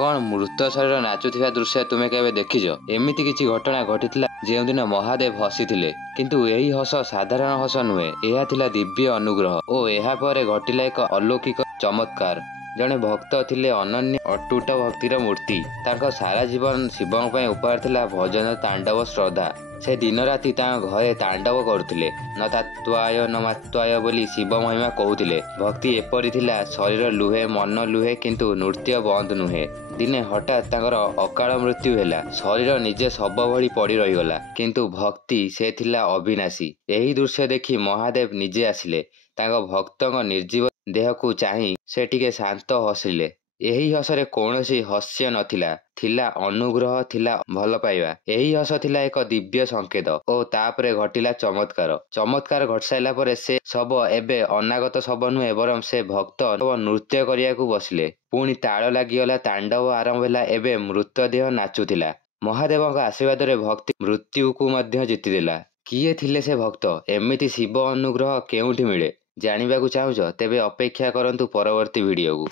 कौन मृत शरीर नाचुथिबा दृश्य तुमे केबे देखिछ? एमिति किछि घटना घटिथिला जेउदिन महादेव हसिथिले, किंतु एही हस साधारण हस नुहे। एहा थिला दिव्य अनुग्रह ओ एहा परे घटिला एक अलौकिक चमत्कार। जड़े भक्त थिले अनन्य अटूट भक्तिर मूर्ति। तांका सारा जीवन शिवं पई उपहार थिला भजन तांडव श्रद्धा। से दिन राति घरे तांडव करुथिले। न तात्वाय न मात्वाय बोली शिव महिमा कहूथिले। भक्ति एपरि थिला शरीर लुहे मन लुहे किंतु नृत्य बंद नुहे। दिने हठात तांकर अकाल मृत्यु हेला। शरीर निजे शव भली पड़ी रहीगला, किंतु भक्ति से थिला अविनाशी। एही दृश्य देखि महादेव निजे आसिले। तांक भक्तଙ୍କ निर्जीव देह को चाही से टिके शांत हसिले। एही हसरे कौनसी हास्य नथिला, थिला अनुग्रह, थिला भल पाइबा। एही हस थिला एक दिव्य संकेत ओ तापरे घटिला चमत्कार। चमत्कार घट साइला परे से सब एबे अनागत सब नुहे, बरम से भक्त नृत्य करिया को बसिले। पुणी ताल लागिगला, तांडव आरंभ होला। एबे मृतदेह नाचुथिला। महादेवଙ୍କ आशीर्वाद भक्ति मृत्यु को मध्य जीतिदेला। किए थिले से भक्त? एमिति शिव अनुग्रह केउठी मिले? जानिबाकु चाहुछ? तेबे अपेक्षा करंतु परवर्ती वीडियो को।